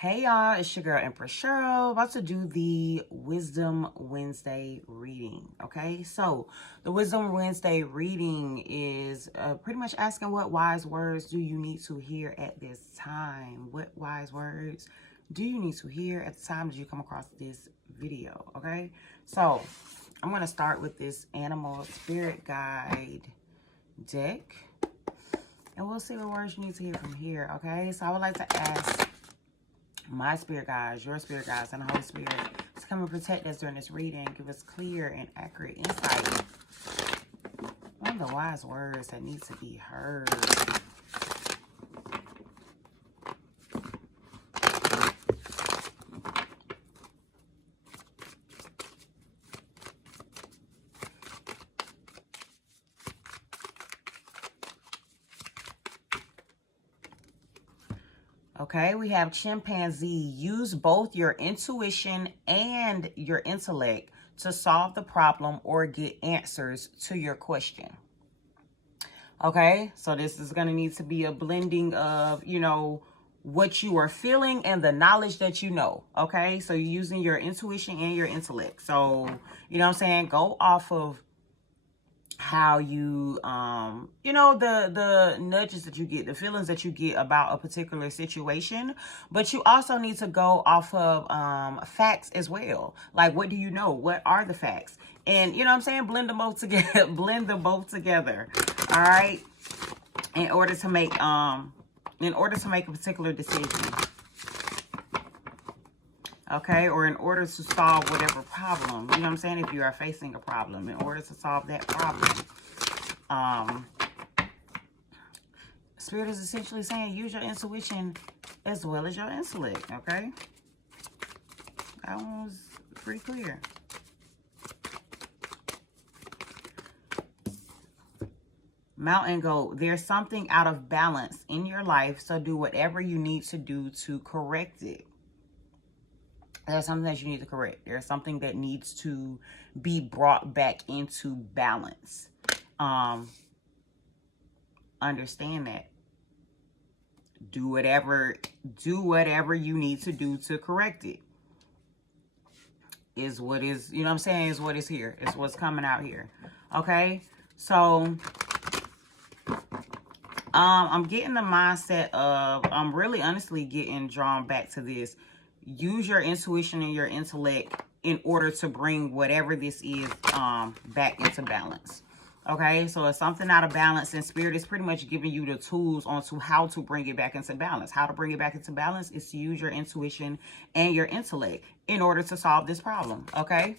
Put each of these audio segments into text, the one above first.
Hey y'all, it's your girl Empress Cheryl, about to do the Wisdom Wednesday reading. Okay, so the Wisdom Wednesday reading is pretty much asking, what wise words do you need to hear at this time? What wise words do you need to hear at the time that you come across this video? Okay, so I'm going to start with this Animal Spirit Guide deck, and we'll see what words you need to hear from here. Okay, so I would like to ask my spirit guides, your spirit guides, and the Holy Spirit to come and protect us during this reading. Give us clear and accurate insight on the wise words that need to be heard. Okay, we have chimpanzee. Use both your intuition and your intellect to solve the problem or get answers to your question. Okay, so this is going to need to be a blending of, what you are feeling and the knowledge that you know. Okay, so you're using your intuition and your intellect. So, you know what I'm saying? Go off of how you the nudges that you get, the feelings that you get about a particular situation, but you also need to go off of facts as well. Like, what do you know? What are the facts? And you know what I'm saying, blend them both together. Blend them both together. All right, in order to make a particular decision. Okay, or in order to solve whatever problem, you know what I'm saying, if you are facing a problem, in order to solve that problem. Spirit is essentially saying use your intuition as well as your intellect, okay? That one was pretty clear. Mountain goat, there's something out of balance in your life, so do whatever you need to do to correct it. There's something that you need to correct. There's something that needs to be brought back into balance. Understand that. Do whatever you need to do to correct it. Is what is, you know what I'm saying, is what is here. It's what's coming out here. Okay? So, I'm getting the mindset of, I'm really honestly getting drawn back to this. Use your intuition and your intellect in order to bring whatever this is back into balance. Okay, so it's something out of balance, and Spirit is pretty much giving you the tools onto how to bring it back into balance. How to bring it back into balance is to use your intuition and your intellect in order to solve this problem, okay?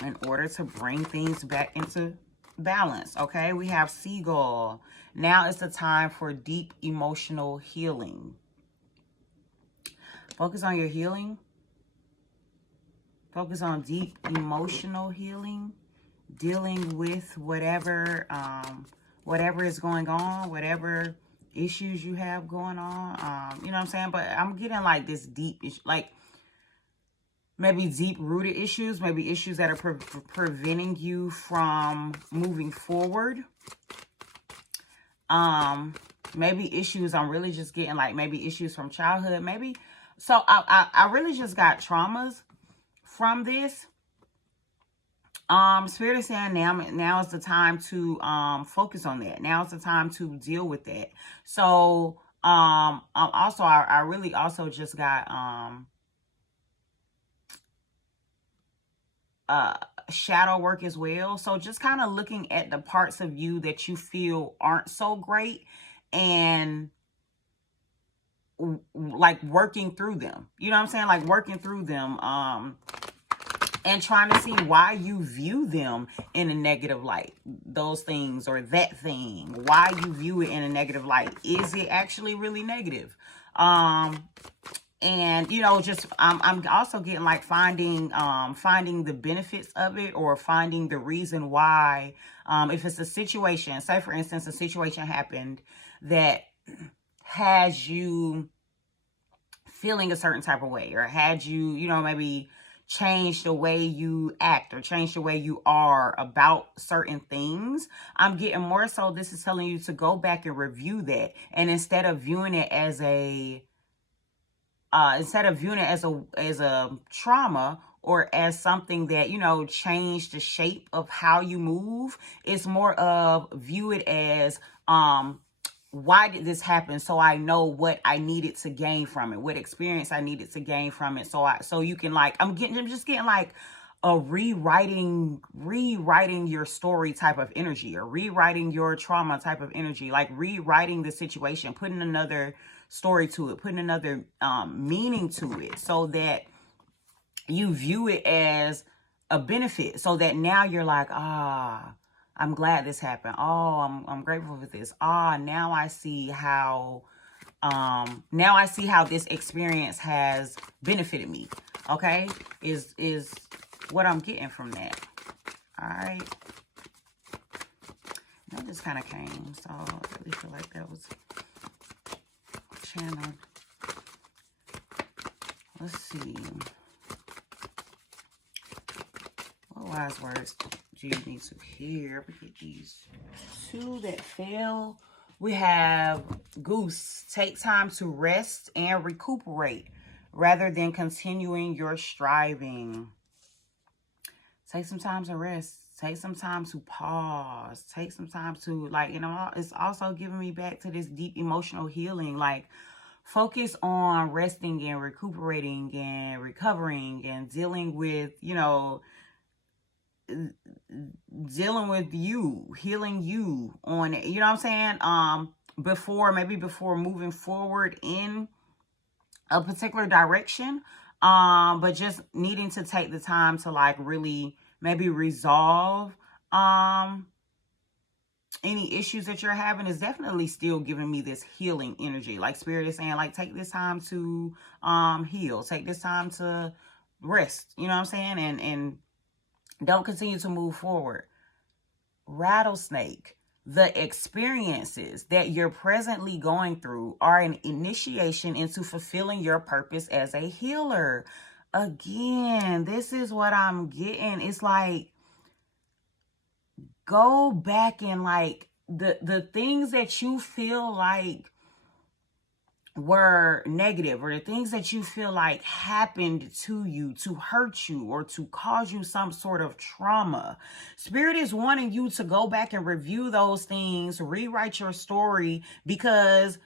In order to bring things back into balance, okay? We have Seagull. Now is the time for deep emotional healing. Focus on your healing. Focus on deep emotional healing. Dealing with whatever is going on, whatever issues you have going on. You know what I'm saying? But I'm getting like this deep, like maybe deep-rooted issues, maybe issues that are preventing you from moving forward. Maybe issues, I'm really just getting like maybe issues from childhood. Maybe, so I really just got traumas from this. Spirit is saying now is the time to focus on that. Now is the time to deal with that. So also I really also just got shadow work as well. So just kind of looking at the parts of you that you feel aren't so great and like working through them. You know what I'm saying? Like working through them. And trying to see why you view them in a negative light. Those things or that thing. Why you view it in a negative light. Is it actually really negative? And, just I'm also getting like finding the benefits of it, or finding the reason why. If it's a situation, say for instance, a situation happened that has you feeling a certain type of way, or had you, maybe change the way you act or change the way you are about certain things. I'm getting more so this is telling you to go back and review that. And instead of viewing it as a instead of viewing it as a trauma or as something that, you know, changed the shape of how you move, it's more of view it as, why did this happen? So I know what I needed to gain from it, what experience I needed to gain from it. So you can, like, I'm just getting like a rewriting your story type of energy, or rewriting your trauma type of energy, like rewriting the situation, putting another story to it, putting another meaning to it, so that you view it as a benefit, so that now you're like, I'm glad this happened. I'm grateful for this. Now I see how this experience has benefited me. Okay, is what I'm getting from that. All right, that just kind of came, so I really feel like that was channeled. Let's see. What wise words do you need to hear? We get these two that fell. We have Goose. Take time to rest and recuperate rather than continuing your striving. Take some time to rest. Take some time to pause. Take some time to, like, you know, it's also giving me back to this deep emotional healing. Like, focus on resting and recuperating and recovering and dealing with, you know, dealing with you, healing you on it. You know what I'm saying? Before moving forward in a particular direction. But just needing to take the time to, like, really maybe resolve any issues that you're having is definitely still giving me this healing energy. Like, Spirit is saying, like, take this time to heal. Take this time to rest. You know what I'm saying? And don't continue to move forward. Rattlesnake. The experiences that you're presently going through are an initiation into fulfilling your purpose as a healer. Again, this is what I'm getting. It's like, go back and, like, the things that you feel like were negative, or the things that you feel like happened to you to hurt you or to cause you some sort of trauma. Spirit is wanting you to go back and review those things, rewrite your story, because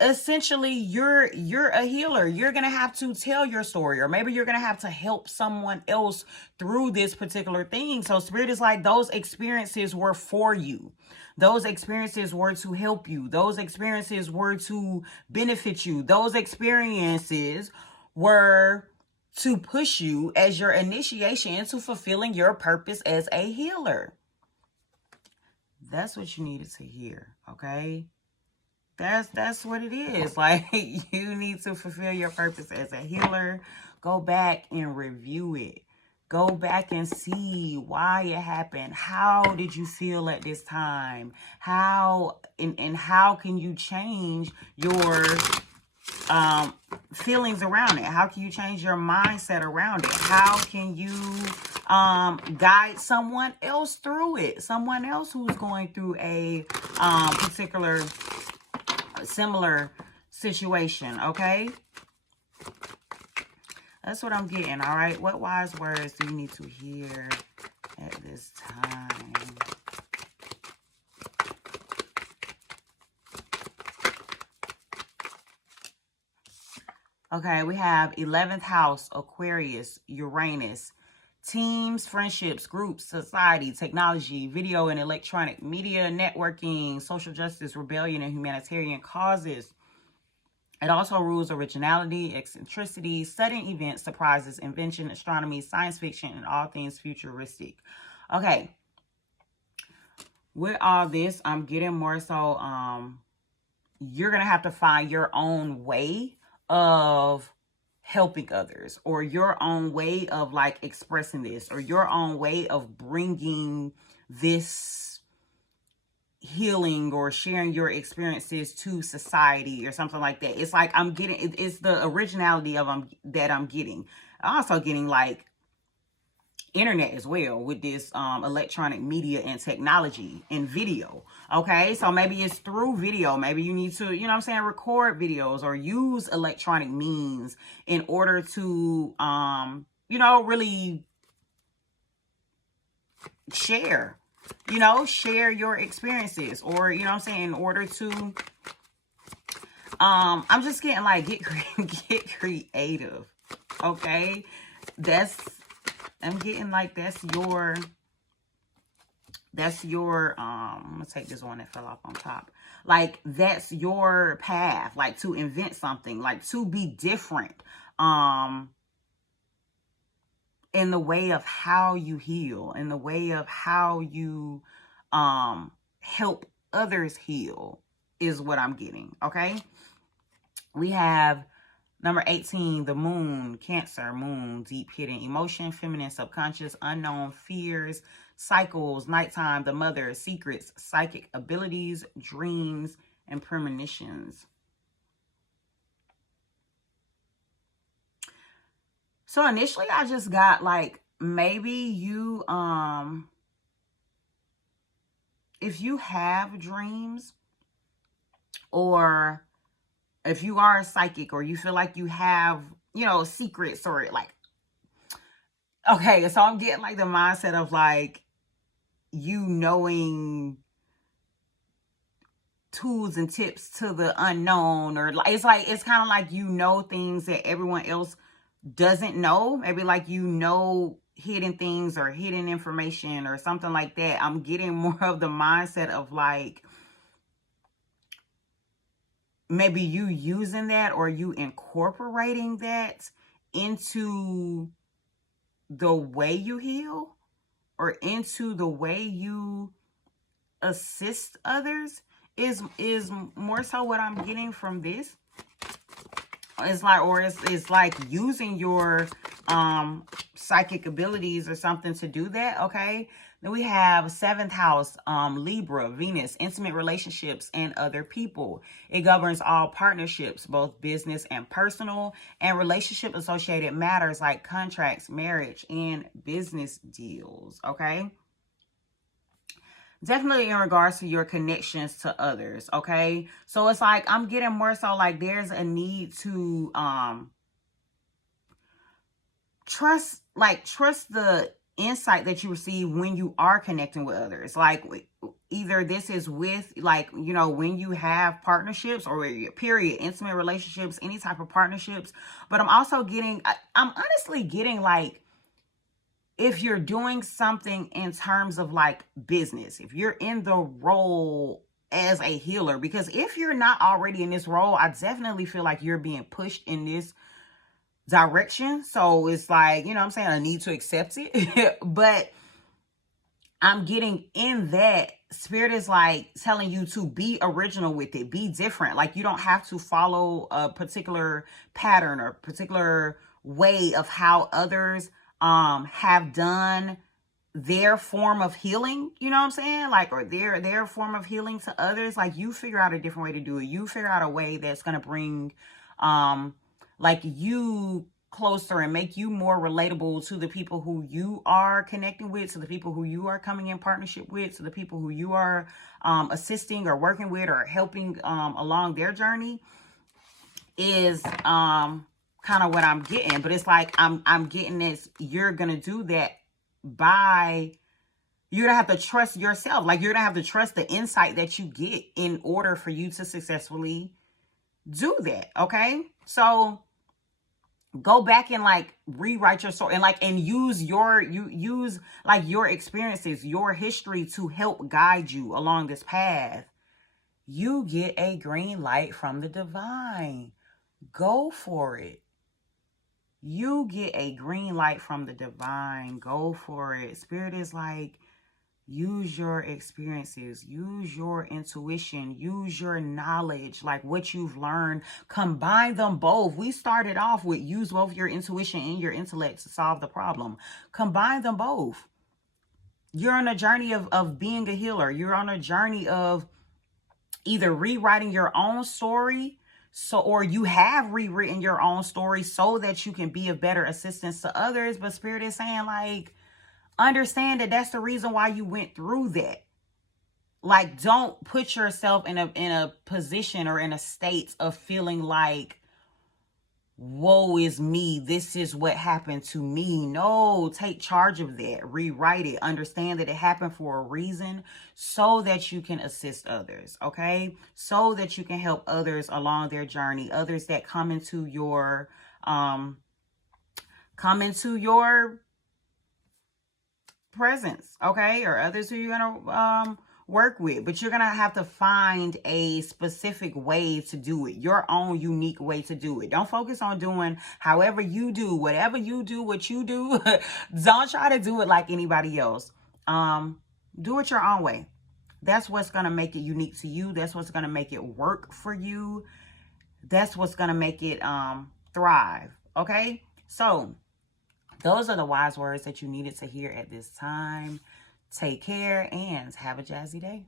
essentially you're a healer. You're gonna have to tell your story, or maybe you're gonna have to help someone else through this particular thing. So Spirit is like, those experiences were for you. Those experiences were to help you. Those experiences were to benefit you. Those experiences were to push you as your initiation into fulfilling your purpose as a healer. That's what you needed to hear, okay? That's what it is. Like, you need to fulfill your purpose as a healer. Go back and review it. Go back and see why it happened. How did you feel at this time? How can you change your feelings around it? How can you change your mindset around it? How can you guide someone else through it? Someone else who's going through a particular similar situation, okay? That's what I'm getting, all right? What wise words do you need to hear at this time? Okay, we have 11th house, Aquarius, Uranus. Teams, friendships, groups, society, technology, video and electronic media, networking, social justice, rebellion, and humanitarian causes. It also rules originality, eccentricity, sudden events, surprises, invention, astronomy, science fiction, and all things futuristic. Okay. With all this, I'm getting more so, you're going to have to find your own way of helping others, or your own way of, like, expressing this, or your own way of bringing this healing or sharing your experiences to society or something like that. It's like, I'm getting, it's the originality of that I'm getting. I'm also getting, like, internet as well with this electronic media and technology and video. Okay, so maybe it's through video. Maybe you need to, you know what I'm saying, record videos or use electronic means in order to you know, really share your experiences, or you know what I'm saying, in order to I'm just getting like get creative. Okay, I'm getting like that's your I'm gonna take this one that fell off on top. Like that's your path, like to invent something, like to be different in the way of how you heal, in the way of how you help others heal, is what I'm getting. Okay, we have number 18, the moon, Cancer, moon, deep hidden emotion, feminine, subconscious, unknown fears, cycles, nighttime, the mother, secrets, psychic abilities, dreams, and premonitions. So initially I just got like, maybe you, if you have dreams, or if you are a psychic, or you feel like you have, you know, secrets, or like, okay, so I'm getting like the mindset of like you knowing tools and tips to the unknown, or like it's kind of like you know things that everyone else doesn't know. Maybe like you know hidden things or hidden information or something like that. I'm getting more of the mindset of like maybe you using that, or you incorporating that into the way you heal, or into the way you assist others, is more so what I'm getting from this. It's like, or it's like using your psychic abilities or something to do that. Okay, then we have 7th house, Libra, Venus, intimate relationships and other people. It governs all partnerships, both business and personal, and relationship associated matters like contracts, marriage, and business deals. Okay, definitely in regards to your connections to others. Okay, so it's like I'm getting more so like there's a need to trust the insight that you receive when you are connecting with others. Like either this is with, like, you know, when you have partnerships, or period, intimate relationships, any type of partnerships. But I'm also getting, I'm honestly getting like, if you're doing something in terms of like business, if you're in the role as a healer, because if you're not already in this role, I definitely feel like you're being pushed in this direction. So it's like, you know what I'm saying, I need to accept it. But I'm getting in that spirit is like telling you to be original with it, be different. Like you don't have to follow a particular pattern or particular way of how others have done their form of healing, you know what I'm saying? Like, or their form of healing to others. Like you figure out a different way to do it. You figure out a way that's going to bring like you closer and make you more relatable to the people who you are connecting with, to the people who you are coming in partnership with, to the people who you are assisting or working with or helping along their journey, is kind of what I'm getting. But it's like I'm getting this, you're gonna do that by, you're gonna have to trust yourself. Like you're gonna have to trust the insight that you get in order for you to successfully do that. Okay, so go back and like rewrite your story, and like, and use your like your experiences, your history, to help guide you along this path. You get a green light from the divine. Go for it. You get a green light from the divine. Go for it. Spirit is like, use your experiences, use your intuition, use your knowledge, like what you've learned, combine them both. We started off with use both your intuition and your intellect to solve the problem. Combine them both. You're on a journey of being a healer. You're on a journey of either rewriting your own story, or you have rewritten your own story so that you can be of better assistance to others. But Spirit is saying like, understand that that's the reason why you went through that. Like, don't put yourself in a position or in a state of feeling like, woe is me, this is what happened to me. No, take charge of that, rewrite it, understand that it happened for a reason, so that you can assist others, okay? So that you can help others along their journey, others that come into your presence, okay? Or others who you're gonna work with. But you're gonna have to find a specific way to do it, your own unique way to do it. Don't focus on doing however you do, whatever you do, what you do. Don't try to do it like anybody else. Do it your own way. That's what's gonna make it unique to you. That's what's gonna make it work for you. That's what's gonna make it thrive, okay? So those are the wise words that you needed to hear at this time. Take care and have a jazzy day.